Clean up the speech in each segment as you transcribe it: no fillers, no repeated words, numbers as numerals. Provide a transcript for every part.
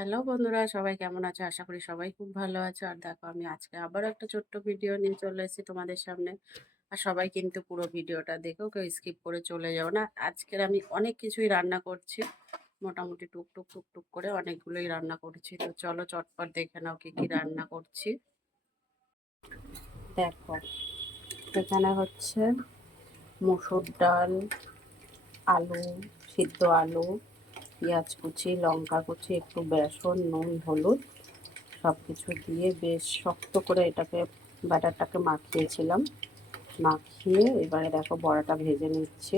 Hello বন্ধুরা, সবাই কেমন আছো? আশা করি সবাই খুব ভালো আছো। আর দেখো, আমি আজকে আবারও একটা ছোট্ট ভিডিও নিয়ে চলে এসেছি তোমাদের সামনে। আর সবাই কিন্তু পুরো ভিডিওটা দেখো, কেউ স্কিপ করে চলে যাও না। আজকের আমি অনেক কিছুই রান্না করছি, মোটামুটি টুকটুক টুকটুক করে অনেকগুলোই রান্না করছি। তো চলো চটপট দেখে নাও কি কি রান্না করছি। দেখো, এখানে হচ্ছে মসুর ডাল, আলু, সিদ্ধ আলু, পেঁয়াজ কুচি, লঙ্কা কুচি, একটু বেসন, নুন, হলুদ সব কিছু দিয়ে বেশ শক্ত করে এটাকে ব্যাটারটাকে মাখিয়েছিলাম। মাখিয়ে এবারে দেখো বড়াটা ভেজে নিচ্ছি।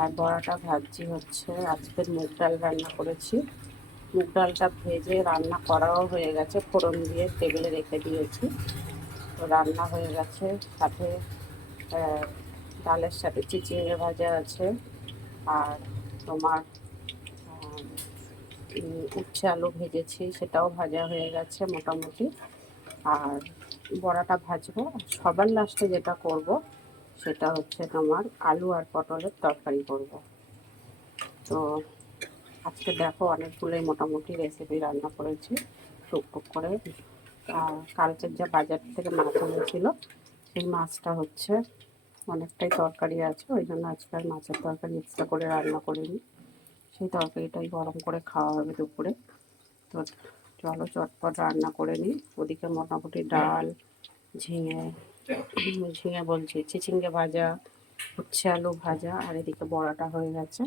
আর বড়াটা ভাজছি হচ্ছে, আজকের মুগ ডাল রান্না করেছি। মুগ ডালটা ভেজে রান্না করাও হয়ে গেছে, ফোড়ন দিয়ে টেবিলে রেখে দিয়েছি। তো রান্না হয়ে গেছে। সাথে ডালের সাথে চিচিঙে ভাজা আছে। আর তোমার উচ্ছে আলু ভেজেছি, সেটাও ভাজা হয়ে গেছে মোটামুটি। আর বড়াটা ভাজবো। সবার লাস্টে যেটা করব সেটা হচ্ছে তোমার আলু আর পটলের তরকারি করব। তো আজকে দেখো অনেকগুলোই মোটামুটি রেসিপি রান্না করেছি টুকটুক করে। কালকের যা বাজার থেকে মাছ এনেছিল, সেই মাছটা হচ্ছে অনেকটাই তরকারি আছে, ওই জন্য আজকে আর মাছের তরকারি এক্সট্রা করে রান্না করিনি। সেই তরকারিটাই গরম করে খাওয়া হবে দুপুরে। তো চলো চটপট রান্না করে নিই। ওদিকে মোটামুটি ডাল, ঝিঙে ঝিঙে বলছি চিচিঙ্গে ভাজা, উচ্ছে আলু ভাজা, আর এদিকে বড়াটা হয়ে গেছে।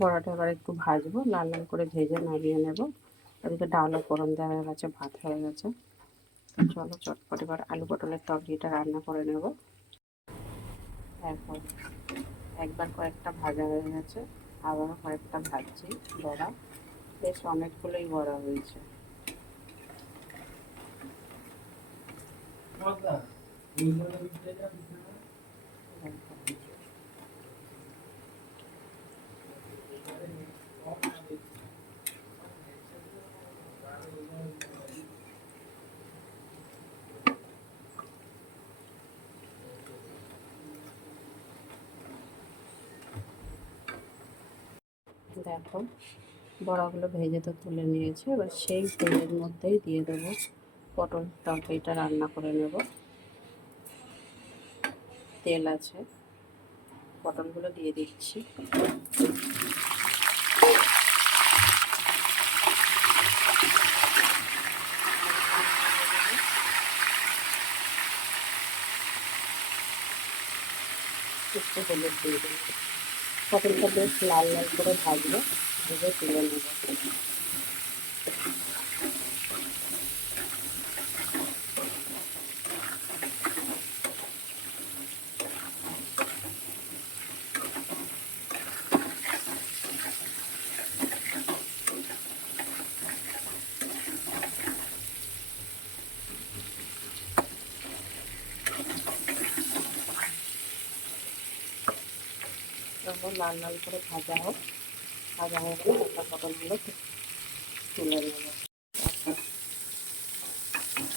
বড়াটা এবার একটু ভাজবো, লাল লাল করে ভেজে নামিয়ে নেব। এদিকে ডালও ফোড়ন দেওয়া হয়ে গেছে, ভাত হয়ে গেছে। চলো চটপট এবার আলু পটলের তরকারিটা রান্না করে নেব। এখন একবার কয়েকটা ভাজা হয়ে গেছে, আবারও কয়েকটা ভাজছি বড়া। বেশ অনেকগুলোই বড়া হয়েছে। দেখো, বড়াগুলো ভেজে তো তুলে নিয়েছি, এবার সেই তেলের মধ্যেই দিয়ে দেবো পটল তরকারিটা রান্না করে নেব। তেল আছে, পটলগুলো দিয়ে দিচ্ছি। একটু হলুদ দিয়ে দেবো। পটলটা বেশ লাল লাল করে ভাজবো, ভেজে তুলে নেব। তারপর লাল লাল করে ভাজা হোক, ভাজা হয়ে গেলে একটা পটলগুলো তুলে নেব।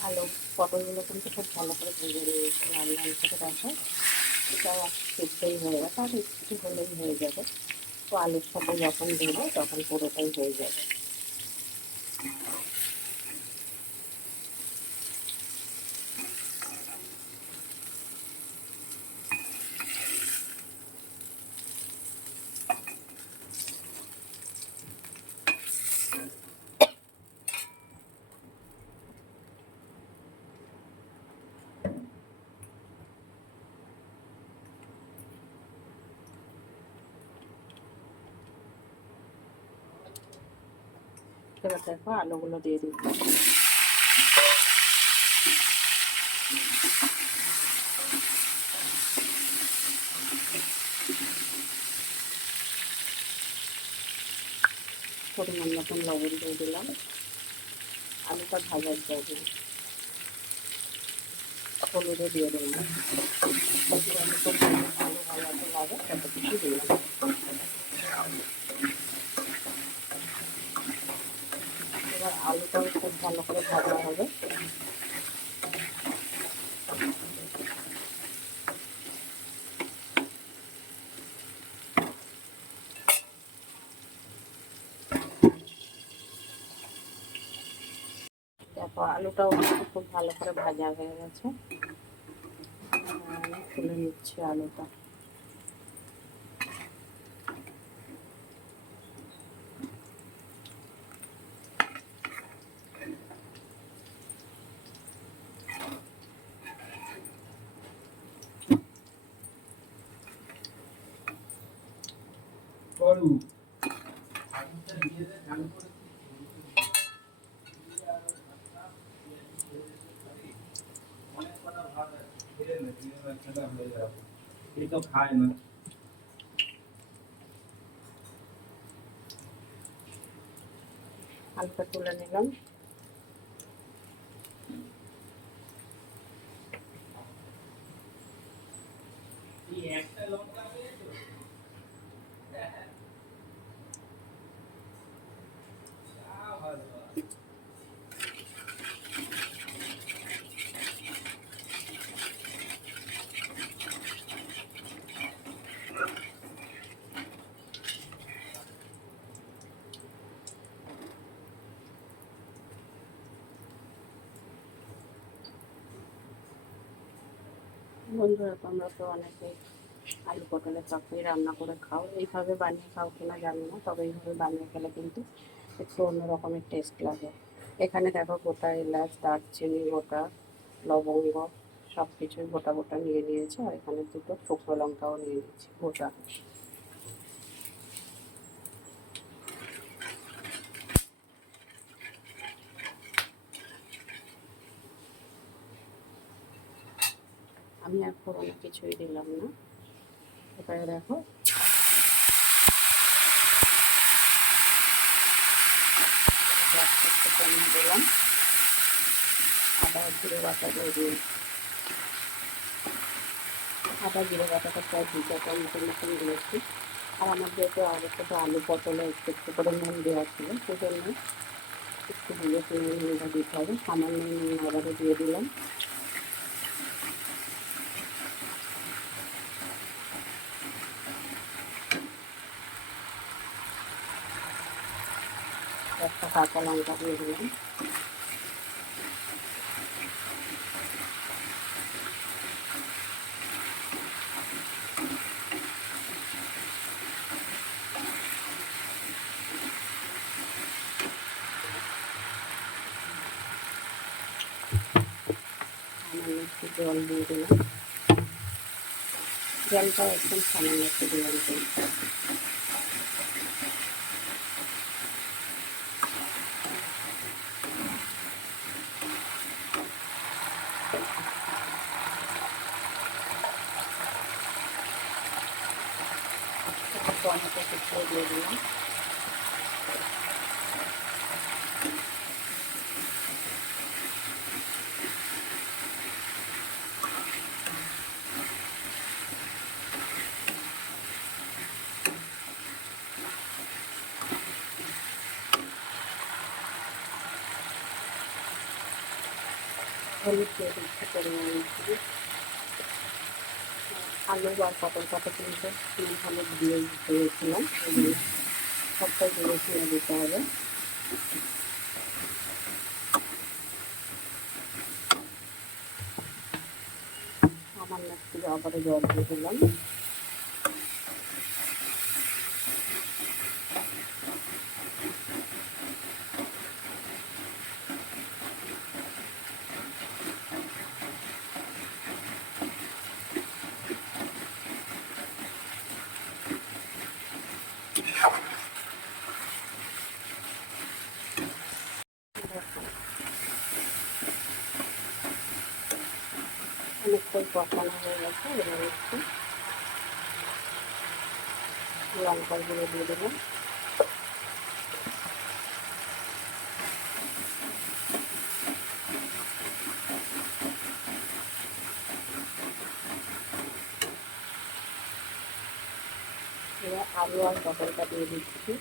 আলু পটলগুলো কিন্তু খুব ভালো করে ভেজে নিয়েছি, লাল লাল করে দেখো। এটা সিদ্ধই হয়ে গেছে, আর একটু হলেই হয়ে যাবে। তো আলুর সাথে যখন দেবো তখন পুরোটাই হয়ে যাবে। এবার দেখো আলুগুলো দিয়ে দিচ্ছি। পরিমাণ মতন লবণ দিয়ে দিলাম। আলুটা ভাজার জন্য হলুদও দিয়ে দিলাম। আলু ভাজাতে লাগে তত কিছু দিলাম। এবার আলুটাও খুব ভালো করে ভাজা হবে। দেখো আলুটাও কিন্তু খুব ভালো করে ভাজা হয়ে গেছে। আমি তুলে নিচ্ছি আলুটা। খায় না। আলুটা তুলে নিলাম। বন্ধুরা তোমরা তো অনেকে আলু পটলের চচ্চড়ি রান্না করে খাও, এইভাবে বানিয়ে খাও কিনা জানি না, তবে এইভাবে বানিয়ে খেলে কিন্তু একটু অন্য রকমের টেস্ট লাগে। এখানে দেখো গোটা এলাচ, দারচিনি, গোটা লবঙ্গ সব কিছুই গোটা গোটা নিয়ে নিয়েছি, আর এখানে দুটো শুকনো লঙ্কাও নিয়ে নিয়েছি গোটা। আমি আর ফোড়নে কিছুই দিলাম না। এবারে দেখো গ্যাসটা একটু কমিয়ে দিলাম, আদা জিরে বাটা দিয়ে দিই। আদা জিরে বাটাটা প্রায় 2 চামচের মতন দিয়েছি। আর আমার যেহেতু আগে থেকে আলু পটলে একটু একটু করে নুন দেওয়া ছিল, সেজন্য একটু বুঝে শুনে নুনটা দিতে হবে। সামান্য নুন আবারও দিয়ে দিলাম। একটা কাঁচা লঙ্কা দিয়ে দিলাম। সামান্য একটু জল দিয়ে দিলাম। জলটা একদম সামান্য একটু দিলাম। টমেটো কুচিয়ে দিয়ে দিলাম। হলুদ দিয়ে দিচ্ছি পরিমাণ মতো। আলু আর পটলটাতে কিন্তু নুন হলুদ দিয়ে দিয়েছিলাম, এগুলো সবটাই দিয়ে শুনে দিতে হবে। সামান্য একটু আবারও জল দিয়ে দিলাম। অনেকটাই কষানো হয়ে গেছে। এবার একটু লঙ্কার গুঁড়ো দিয়ে দেবো। এবার আলু আর পটলটা দিয়ে দিচ্ছি।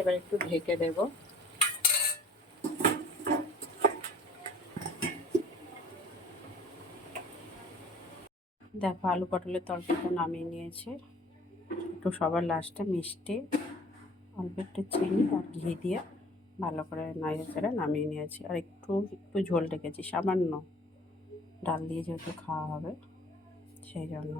এবার একটু ঢেকে দেব। দেখো আলু পটলের তরকারিটা নামিয়ে নিয়েছে। একটু সবার লাস্টে মিষ্টি, অল্প একটু চিনি আর ঘি দিয়ে ভালো করে নাড়িয়ে চেড়ে নামিয়ে নিয়েছি। আর একটু একটু ঝোল রেখেছি সামান্য, ডাল দিয়ে যেহেতু খাওয়া হবে সেই জন্য।